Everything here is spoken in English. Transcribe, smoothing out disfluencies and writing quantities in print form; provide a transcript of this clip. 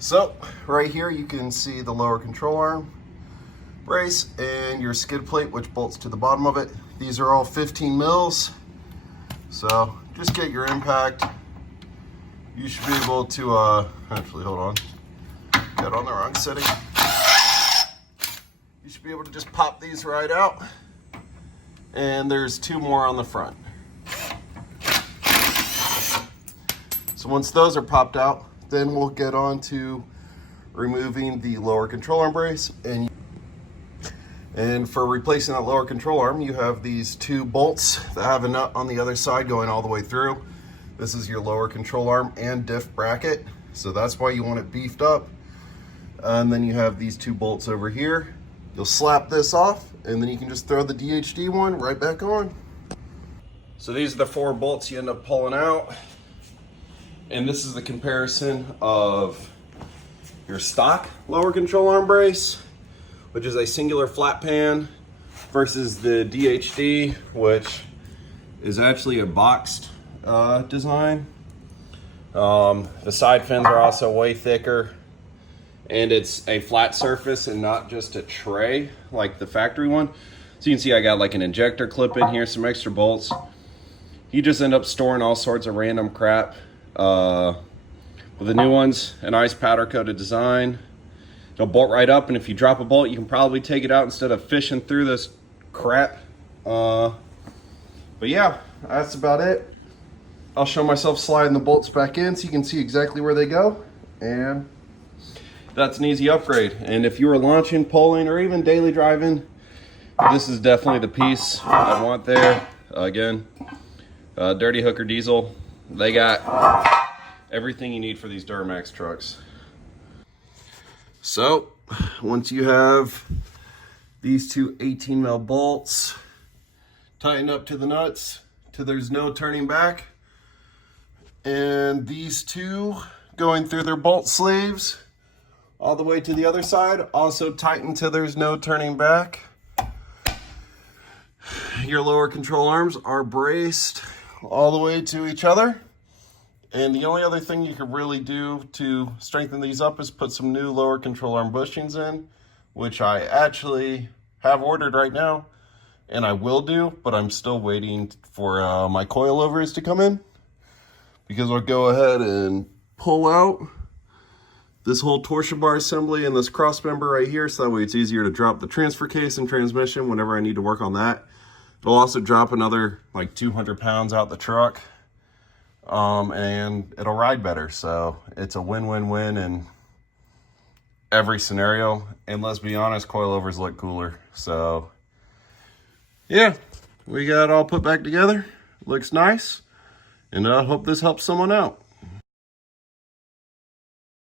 So right here you can see the lower control arm brace and your skid plate, which bolts to the bottom of it. These are all 15 mils. So just get your impact. You should be able to, actually hold on, got on the wrong setting. You should be able to just pop these right out. And there's 2 more on the front. So once those are popped out, then we'll get on to removing the lower control arm brace. And for replacing that lower control arm, you have these 2 bolts that have a nut on the other side going all the way through. This is your lower control arm and diff bracket. So that's why you want it beefed up. And then you have these 2 bolts over here. You'll slap this off and then you can just throw the DHD one right back on. So these are the 4 bolts you end up pulling out. And this is the comparison of your stock lower control arm brace, which is a singular flat pan, versus the DHD, which is actually a boxed design. The side fins are also way thicker, and it's a flat surface and not just a tray like the factory one. So you can see I got like an injector clip in here, some extra bolts. You just end up storing all sorts of random crap. With the new ones, an ice powder coated design. It'll bolt right up, and if you drop a bolt, you can probably take it out instead of fishing through this crap. But yeah, that's about it. I'll show myself sliding the bolts back in so you can see exactly where they go. And that's an easy upgrade. And if you were launching, pulling, or even daily driving, this is definitely the piece I want there. Again, Dirty Hooker Diesel. They got everything you need for these Duramax trucks. So once you have these 2 18 mil bolts tightened up to the nuts till there's no turning back, and these 2 going through their bolt sleeves all the way to the other side, also tightened till there's no turning back. Your lower control arms are braced all the way to each other. And the only other thing you could really do to strengthen these up is put some new lower control arm bushings in, which I actually have ordered right now, and I will do, but I'm still waiting for my coilovers to come in, because I'll go ahead and pull out this whole torsion bar assembly and this cross member right here, so that way it's easier to drop the transfer case and transmission whenever I need to work on that. It'll also drop another like 200 pounds out the truck, and it'll ride better. So it's a win-win-win in every scenario. And let's be honest, coilovers look cooler. So yeah, we got it all put back together. Looks nice, and I hope this helps someone out.